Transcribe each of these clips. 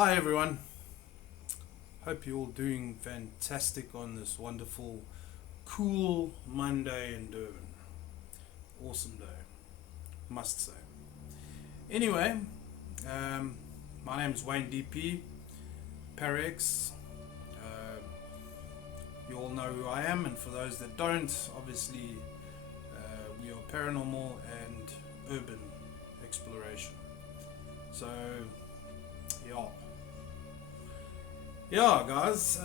Hi everyone. Hope you're all doing fantastic on this wonderful, cool Monday in Durban. Awesome day, must say. Anyway, my name is Wayne DP, ParaX. Uh, you all know who I am, and for those that don't, obviously, we are paranormal and urban exploration. So, yeah. Yeah, guys,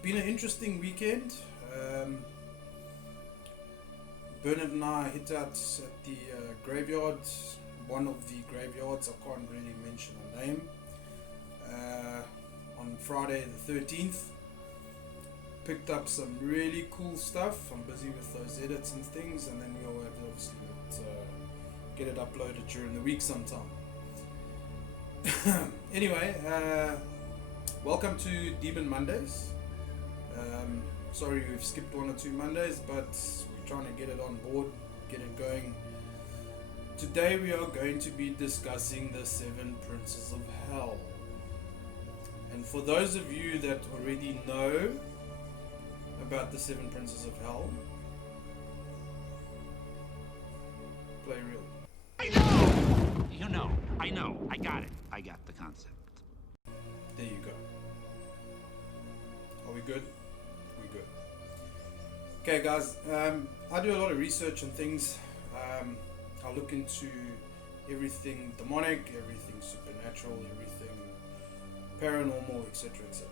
been an interesting weekend. Bernard and I hit out at the graveyard, one of the graveyards, I can't really mention a name, on Friday the 13th. Picked up some really cool stuff. I'm busy with those edits and things, and then we'll have obviously get it uploaded during the week sometime. Anyway, welcome to Demon Mondays. Sorry we've skipped one or two Mondays, but we're trying to get it on board, get it going. Today we are going to be discussing the 7 Princes of Hell. And for those of you that already know about the 7 Princes of Hell, play real. I know! You know, I know, I got it. I got the concept. There you go. Are we good? We good. Okay, guys. I do a lot of research and things. I look into everything demonic, everything supernatural, everything paranormal, etc., etc.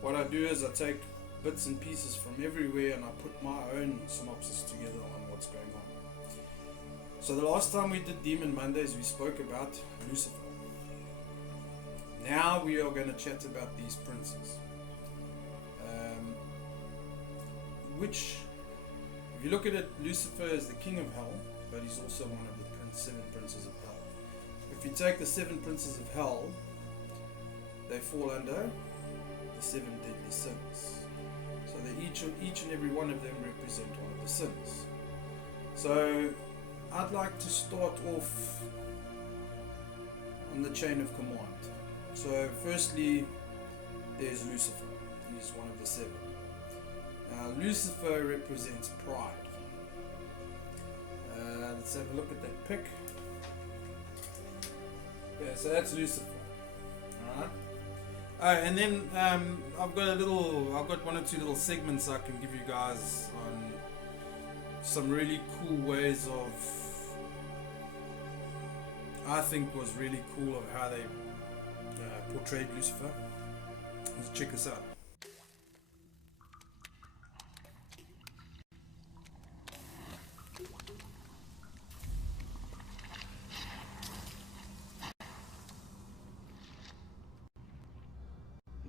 What I do is I take bits and pieces from everywhere and I put my own synopsis together on what's going on. So the last time we did Demon Mondays, we spoke about Lucifer. Now we are going to chat about these princes. Which, if you look at it, Lucifer is the king of hell, but he's also one of the 7 princes of hell. If you take the 7 princes of hell, they fall under the 7 deadly sins. So they each and every one of them represent one of the sins. So I'd like to start off on the chain of command. So firstly, there's Lucifer. He's one of the 7. Now Lucifer represents pride. Let's have a look at that pic. Yeah, so that's Lucifer. Alright. And then I've got one or two little segments I can give you guys on some really cool ways of, I think was really cool of how they portrayed Lucifer. Let's check this out.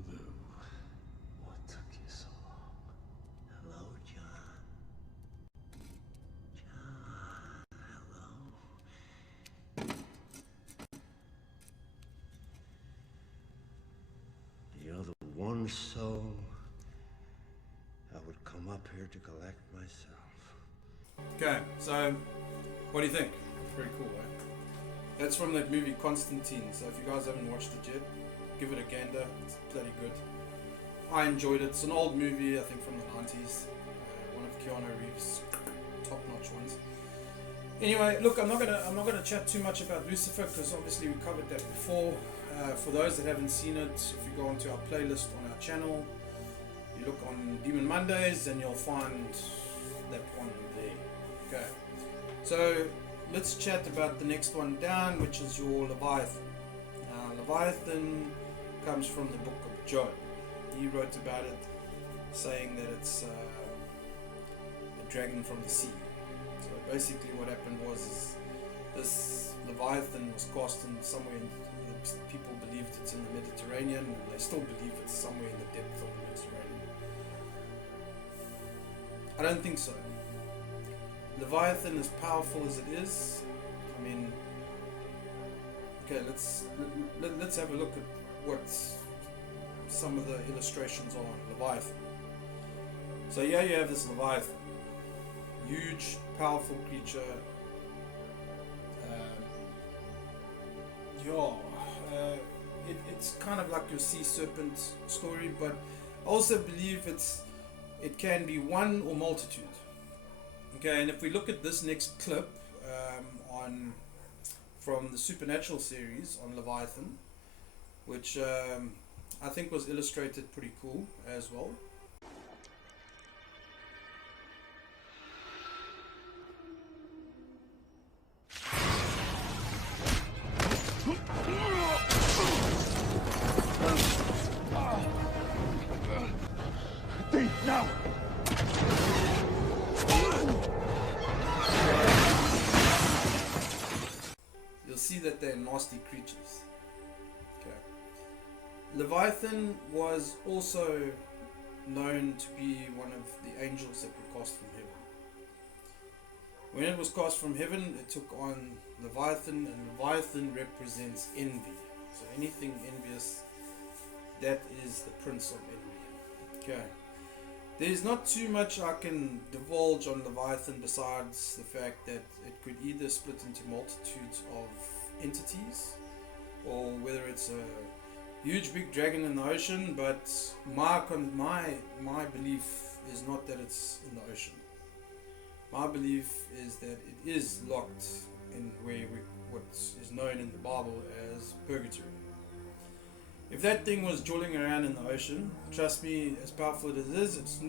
Lou, what took you so long? Hello, John. John, hello. You're the one soul I would come up here to collect myself. Okay, so what do you think? Pretty cool, eh? That's from that movie Constantine. So if you guys haven't watched it yet, give it a gander. It's bloody good. I enjoyed it. It's an old movie, I think from the 90s. One of Keanu Reeves' top-notch ones. Anyway, look, I'm not gonna chat too much about Lucifer because obviously we covered that before. For those that haven't seen it, if you go onto our playlist on our channel, you look on Demon Mondays and you'll find that one there. Okay, so let's chat about the next one down, which is your Leviathan. Leviathan comes from the book of Job. He wrote about it, saying that it's a dragon from the sea. So basically what happened was this Leviathan was cast in somewhere in, people believed it's in the Mediterranean, and they still believe it's somewhere in the depth of the Mediterranean. I don't think so. Leviathan, as powerful as it is, I mean, okay, let's have a look at what some of the illustrations are on Leviathan. So here you have this Leviathan, huge, powerful creature. it's kind of like your sea serpent story, but I also believe it can be one or multitude. Okay, and if we look at this next clip from the Supernatural series on Leviathan, which I think was illustrated pretty cool as well. Now! You'll see that they're nasty creatures. Okay. Leviathan was also known to be one of the angels that were cast from heaven. When it was cast from heaven, it took on Leviathan, and Leviathan represents envy. So anything envious, that is the prince of envy. Okay. There's not too much I can divulge on Leviathan besides the fact that it could either split into multitudes of entities, or whether it's a huge big dragon in the ocean, but my belief is not that it's in the ocean. My belief is that it is locked in what is known in the Bible as purgatory. If that thing was jolling around in the ocean, trust me, as powerful as it is,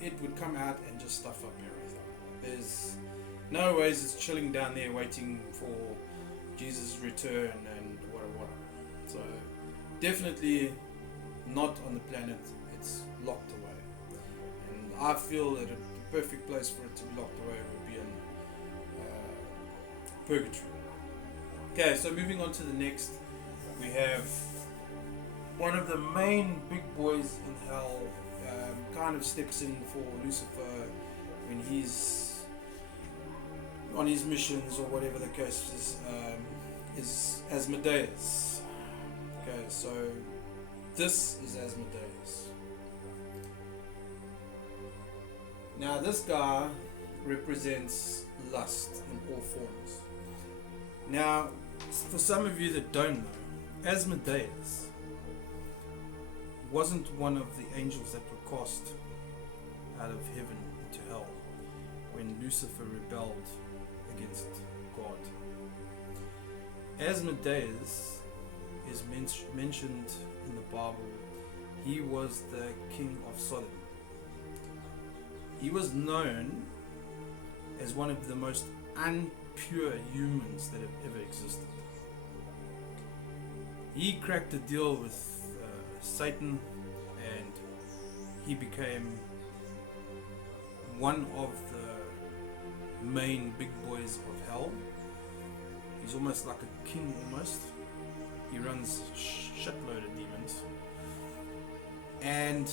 it would come out and just stuff up everything. There's no ways it's chilling down there waiting for Jesus' return and whatever. So definitely not on the planet. It's locked away, and I feel that the perfect place for it to be locked away would be in purgatory. Okay, so moving on to the next, we have one of the main big boys in hell. Kind of steps in for Lucifer when he's on his missions or whatever the case is Asmodeus. Okay, so this is Asmodeus. Now this guy represents lust in all forms. Now, for some of you that don't know, Asmodeus wasn't one of the angels that were cast out of heaven into hell when Lucifer rebelled against God. Asmodeus is mentioned in the Bible. He was the king of Sodom. He was known as one of the most unpure humans that have ever existed. He cracked a deal with Satan, and he became one of the main big boys of hell. He's almost like a king almost. He runs shitload of demons, and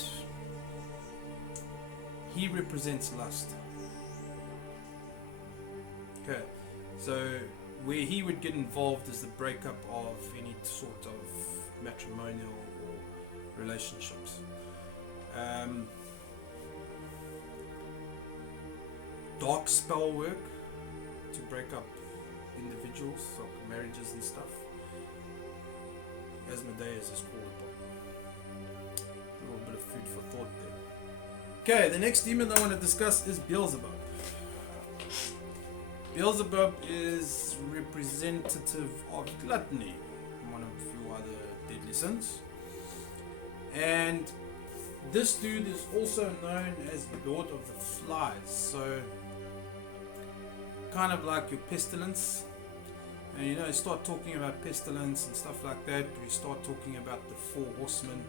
he represents lust. Okay, so where he would get involved is the breakup of any sort of matrimonial relationships. Dark spell work to break up individuals, like marriages and stuff. Asmodeus is called upon. A little bit of food for thought there. Okay, the next demon I want to discuss is Beelzebub. Beelzebub is representative of gluttony, one of a few other deadly sins. And this dude is also known as Lord of the Flies, so kind of like your pestilence. And you know, start talking about pestilence and stuff like that, we start talking about the 4 horsemen,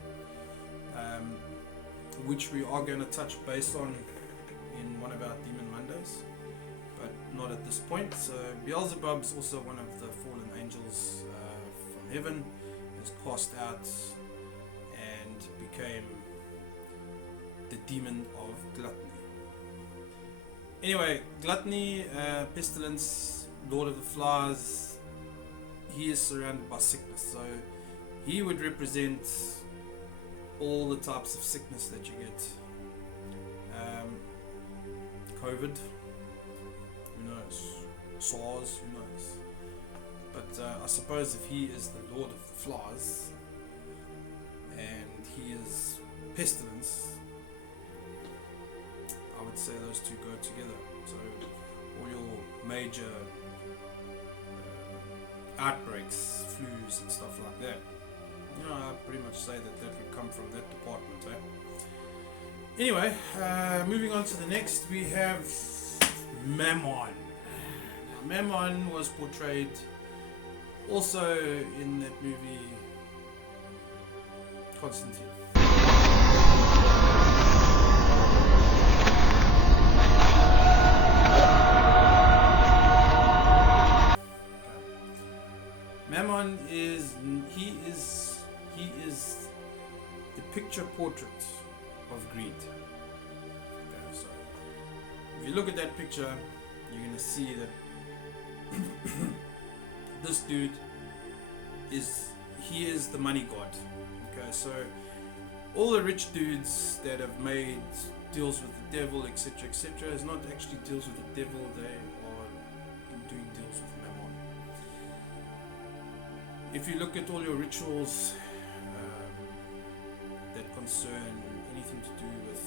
which we are going to touch base on in one of our Demon Mondays, but not at this point. So Beelzebub is also one of the fallen angels from heaven, is cast out and became the demon of gluttony. Anyway, gluttony, pestilence, Lord of the Flies, he is surrounded by sickness, so he would represent all the types of sickness that you get. COVID, who knows? SARS, who knows? But I suppose if he is the Lord of the Flies, he is pestilence, I would say those two go together. So all your major outbreaks, flus and stuff like that, I'd pretty much say that would come from that department. Anyway, moving on to the next, we have Mammon. Now, Mammon was portrayed also in that movie Constantine. Mammon is the picture portrait of greed. Okay, so if you look at that picture, you're gonna see that this dude is the money god. Okay, so all the rich dudes that have made deals with the devil, etc., is not actually deals with the devil. They are doing deals with Mammon. If you look at all your rituals that concern anything to do with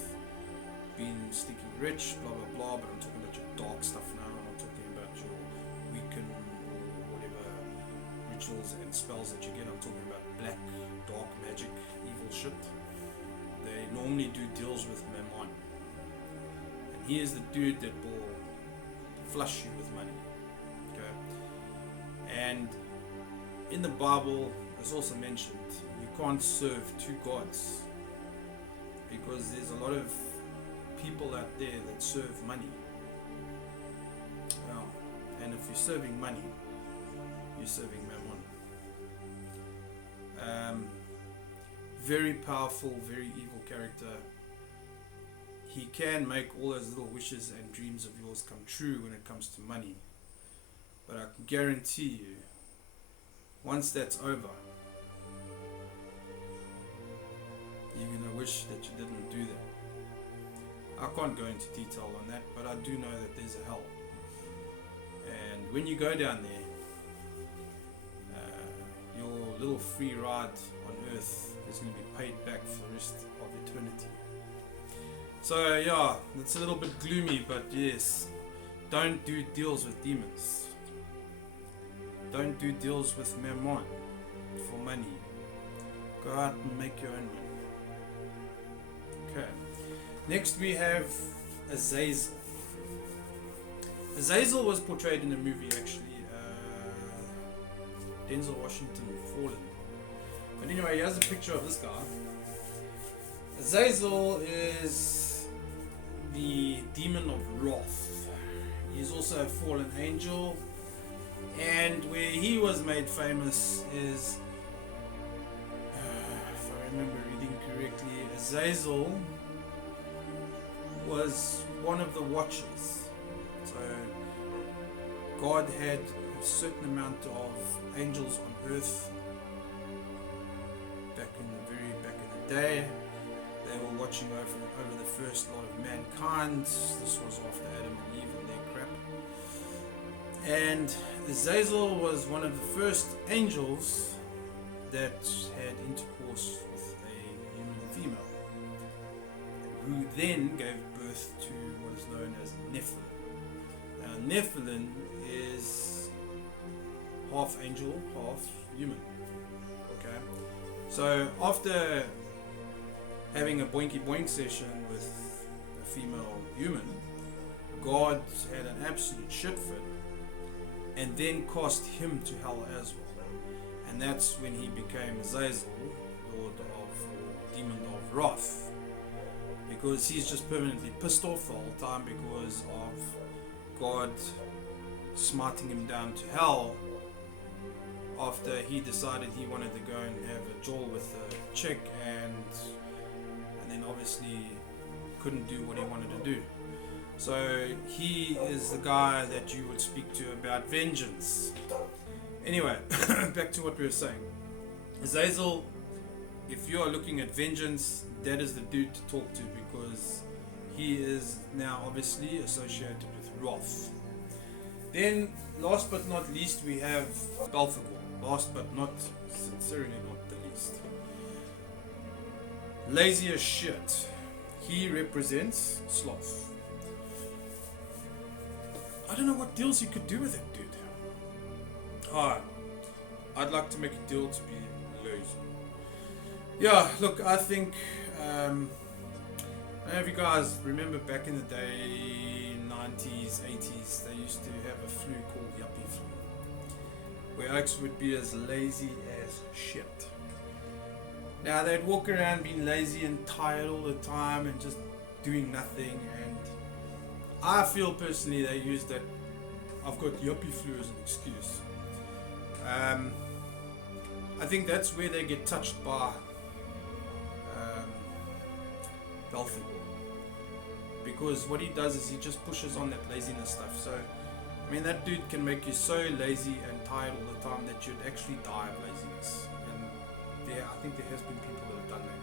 being stinking rich, blah blah blah, but I'm talking about your dark stuff now. I'm not talking about your Wiccan or whatever rituals and spells that you get. I'm talking about black, dark magic, evil shit. They normally do deals with Mammon, and he is the dude that will flush you with money. Okay, and in the Bible, it's also mentioned you can't serve two gods, because there's a lot of people out there that serve money. And if you're serving money, you're serving Mammon. Very powerful, very evil character. He can make all those little wishes and dreams of yours come true when it comes to money. But I can guarantee you, once that's over, you're gonna wish that you didn't do that. I can't go into detail on that, but I do know that there's a hell. And when you go down there, your little free ride on earth is going to be paid back for the rest of eternity. So yeah, it's a little bit gloomy, but yes, don't do deals with demons. Don't do deals with Mammon for money. Go out and make your own money. Okay. Next we have Azazel. Azazel was portrayed in a movie actually. Denzel Washington, Fallen. But anyway, here's a picture of this guy. Azazel is the demon of wrath. He's also a fallen angel. And where he was made famous is, if I remember reading correctly, Azazel was one of the watchers. So God had a certain amount of angels on earth back in the day. They were watching over the first lot of mankind. This was after Adam and Eve and their crap. And Azazel was one of the first angels that had intercourse with a human female, who then gave birth to what is known as Nephilim. Now Nephilim is half angel, half human. Okay, so after having a boinky boink session with a female human, God had an absolute shit fit and then cast him to hell as well. And that's when he became Azazel, Lord of, or Demon of Wrath, because he's just permanently pissed off the whole time because of God smarting him down to hell after he decided he wanted to go and have a jaw with a chick, and then obviously couldn't do what he wanted to do. So he is the guy that you would speak to about vengeance. Anyway, back to what we were saying. Azazel, if you are looking at vengeance, that is the dude to talk to, because he is now obviously associated with wrath. Then, last but not least, we have Belphegor. Last but not, sincerely not the least. lazy as shit. He represents sloth. I don't know what deals you could do with it, dude. I'd like to make a deal to be lazy. Yeah, look, I think I don't know if you guys remember back in the day, 90s, 80s, they used to have a flu called yuppie flu, where oaks would be as lazy as shit. Now they'd walk around being lazy and tired all the time and just doing nothing, and I feel personally they use that I've got yuppie flu as an excuse. I think that's where they get touched by Belfast, because what he does is he just pushes on that laziness stuff. So I mean, that dude can make you so lazy and tired all the time that you'd actually die of laziness. And I think there has been people that have done that.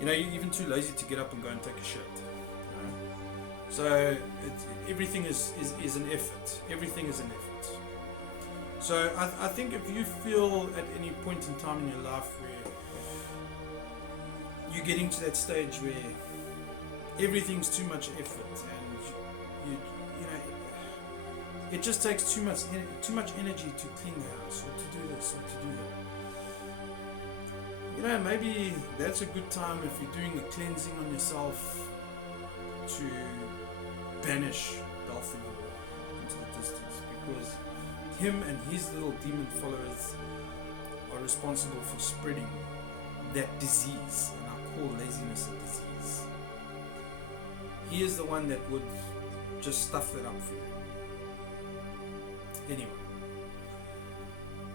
You know, you're even too lazy to get up and go and take a shit. You know? So everything is an effort. Everything is an effort. So I think if you feel at any point in time in your life where you're getting to that stage where everything's too much effort and you know it just takes too much energy to clean the house or to do this or to do that. You know, maybe that's a good time if you're doing the cleansing on yourself to banish Balthazar into the distance, because him and his little demon followers are responsible for spreading that disease, and I call laziness a disease. He is the one that would just stuff that up for you. Anyway.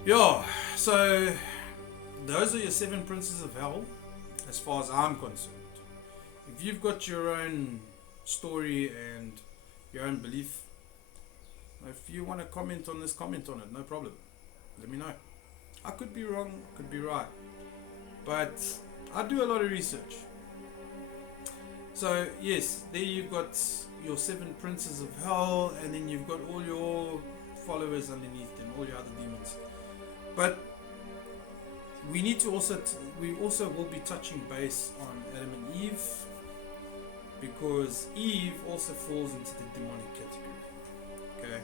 Yeah, so those are your 7 princes of hell as far as I'm concerned. If you've got your own story and your own belief, if you want to comment on this, comment on it, no problem. Let me know. I could be wrong, could be right, but I do a lot of research. So yes, there you've got your 7 princes of hell, and then you've got all your followers underneath them, all your other demons. But we need to we also will be touching base on Adam and Eve, because Eve also falls into the demonic category. Okay,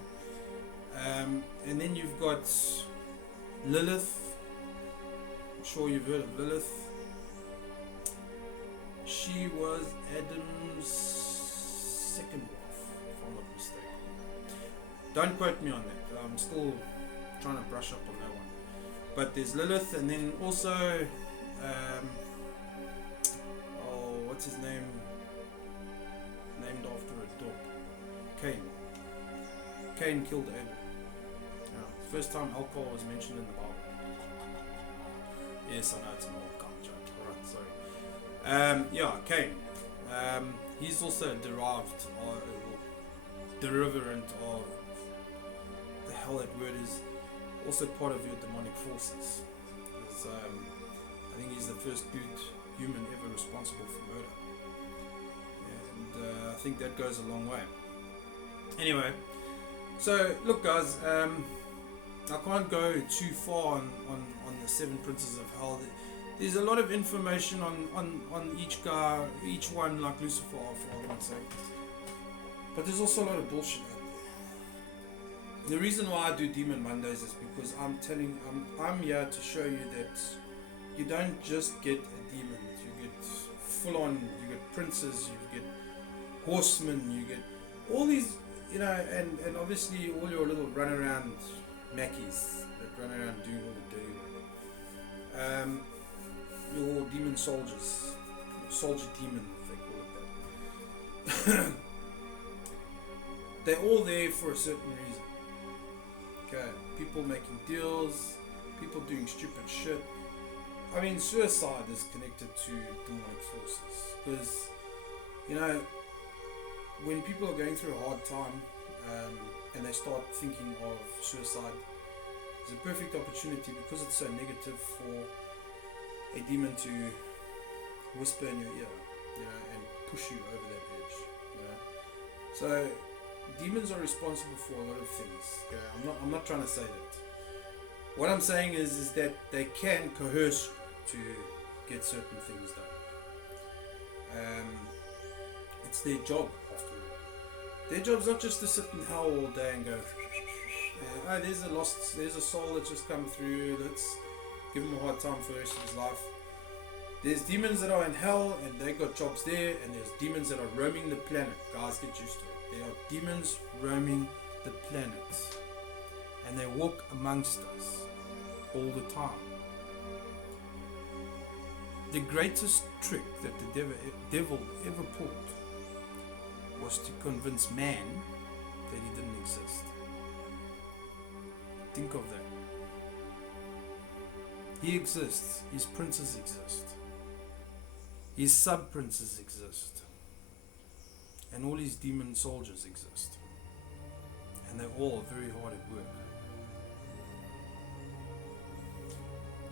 and then you've got Lilith. I'm sure you've heard of Lilith. She was Adam's second wife, if I'm not mistaken. Don't quote me on that. I'm still trying to brush up on that one. But there's Lilith, and then also, what's his name? Named after a dog. Cain. Cain killed Abel. First time alcohol was mentioned in the Bible. Yes, I know it's an old cop joke. Alright, sorry. Yeah, Cain. He's also derived or derivative of the hell that word is. Also part of your demonic forces. I think he's the first human ever responsible for murder. And I think that goes a long way. Anyway, so look guys, I can't go too far on the 7 princes of hell. There's a lot of information on each guy, each one, like Lucifer, for argument's sake. But there's also a lot of bullshit out there. The reason why I do Demon Mondays is because I'm here to show you that you don't just get a demon. You get full on, you get princes, you get horsemen, you get all these, you know, and obviously all your little run around Mackies that run around doing all the dirty work. Your demon soldiers, soldier demon, if they call it that. They're all there for a certain reason. Okay, people making deals, people doing stupid shit. I mean, suicide is connected to demonic forces, because, you know, when people are going through a hard time and they start thinking of suicide, it's a perfect opportunity, because it's so negative, for a demon to whisper in your ear, you know, and push you over that edge, you know. So demons are responsible for a lot of things. Okay? I'm not trying to say that. What I'm saying is that they can coerce you to get certain things done. It's their job after all. Their job's not just to sit in hell all day and go, oh, there's a soul that's just come through, let's give him a hard time for the rest of his life. There's demons that are in hell and they got jobs there, and there's demons that are roaming the planet. Guys, get used to it. There are demons roaming the planet, and they walk amongst us all the time. The greatest trick that the devil ever pulled was to convince man that he didn't exist. Think of that. He exists. His princes exist. His sub-princes exist. And all his demon soldiers exist. And they're all very hard at work.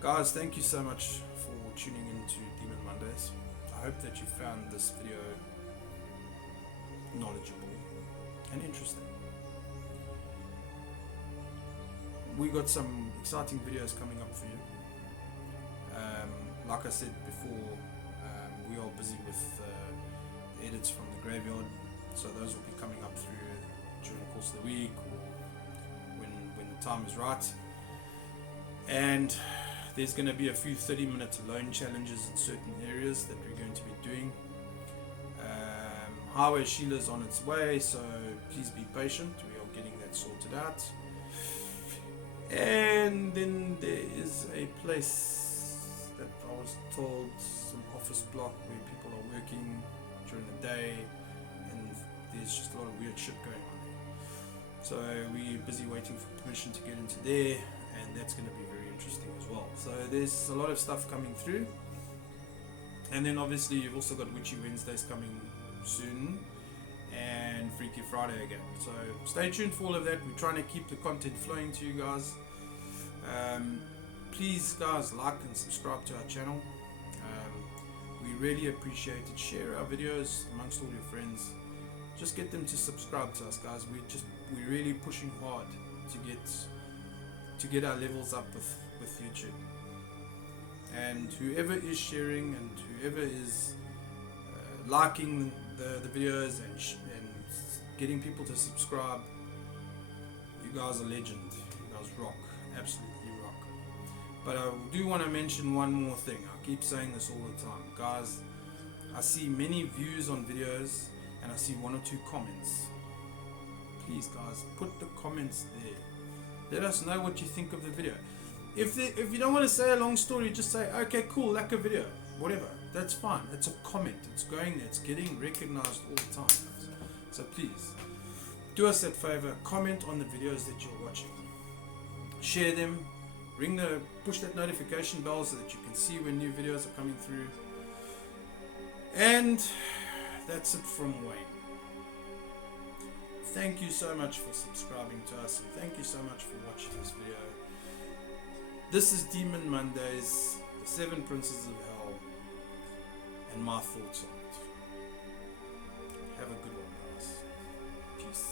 Guys, thank you so much for tuning into Demon Mondays. I hope that you found this video knowledgeable and interesting. We got some exciting videos coming up for you. Like I said before, we are busy with the edits from the graveyard, so those will be coming up through during the course of the week or when the time is right. And there's going to be a few 30-minute alone challenges in certain areas that we're going to be doing. Highway Sheila's on its way, so please be patient. We are getting that sorted out. And then there is a place that I was told, some office block where people are working during the day, and there's just a lot of weird shit going on there. So we're busy waiting for permission to get into there, and that's going to be very interesting as well. So there's a lot of stuff coming through. And then obviously you've also got Witchy Wednesdays coming soon, and Freaky Friday again. So stay tuned for all of that. We're trying to keep the content flowing to you guys. Please guys, like and subscribe to our channel. We really appreciate it. Share our videos amongst all your friends. Just get them to subscribe to us, guys. We're really pushing hard to get our levels up with YouTube. And whoever is sharing and whoever is liking the videos and getting people to subscribe, you guys are legend. You guys rock, absolutely rock. But I do want to mention one more thing. I keep saying this all the time, guys. I see many views on videos and I see 1 or 2 comments. Please guys, put the comments there. Let us know what you think of the video. If you don't want to say a long story, just say, okay, cool, like a video, whatever. That's fine. It's a comment. It's going there. It's getting recognized all the time. So please, do us that favor. Comment on the videos that you're watching. Share them. Push that notification bell so that you can see when new videos are coming through. And that's it from Wayne. Thank you so much for subscribing to us, and thank you so much for watching this video. This is Demon Mondays, the 7 Princes of Hell, and my thoughts on it. Have a good one, guys. Peace.